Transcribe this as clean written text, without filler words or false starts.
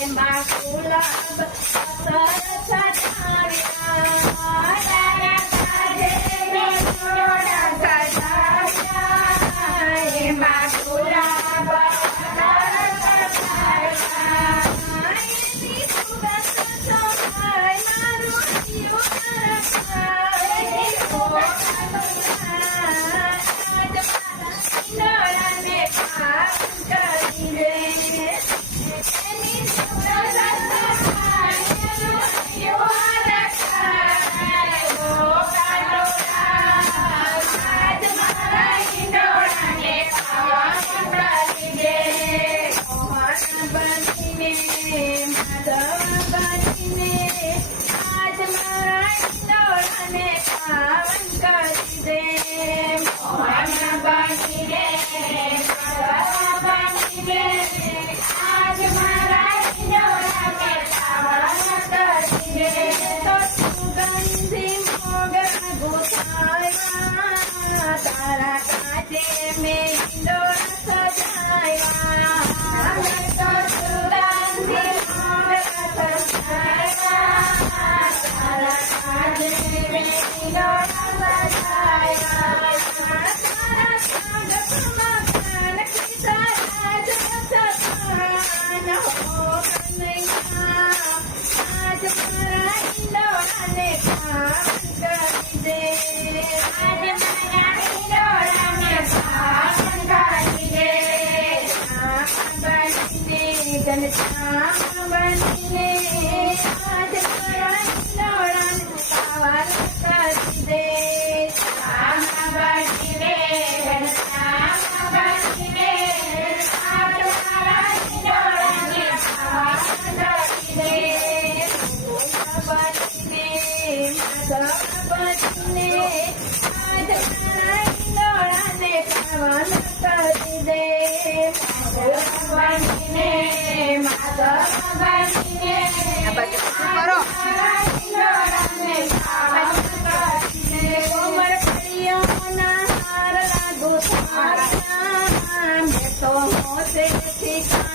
એમાં ગુલાબ સરસ છાવ્યા તારા કાજે મેં જોડા સજાવ્યા એમાં ગુલાબ સરસ છાવ્યા એની સુગંધ સોહાય મારું જીવ તારા કાજે મેં ઈંડોળા સજાવ્યા તારા કાજે મેં ઈંડોળા સજાવ્યા તારા સાગરમાં કાનકી તારા જસતાન હો કનૈયા આજ મારા ઈંડોળાને પાવન કરી દે આજ ઘનશ્યામ બનીને આજ મારા ઈંડોળાને પાવન કરી દે શ્યામ બનીને ઘનશ્યામ બનીને આજ મારા ઈંડોળાને પાવન કરી દે બનીને માધવ બનીને આજ મારા ઈંડોળાને પાવન કરી દે કોમળ કળિયાના હાર લાગુ થારા મેં તો મોતેથી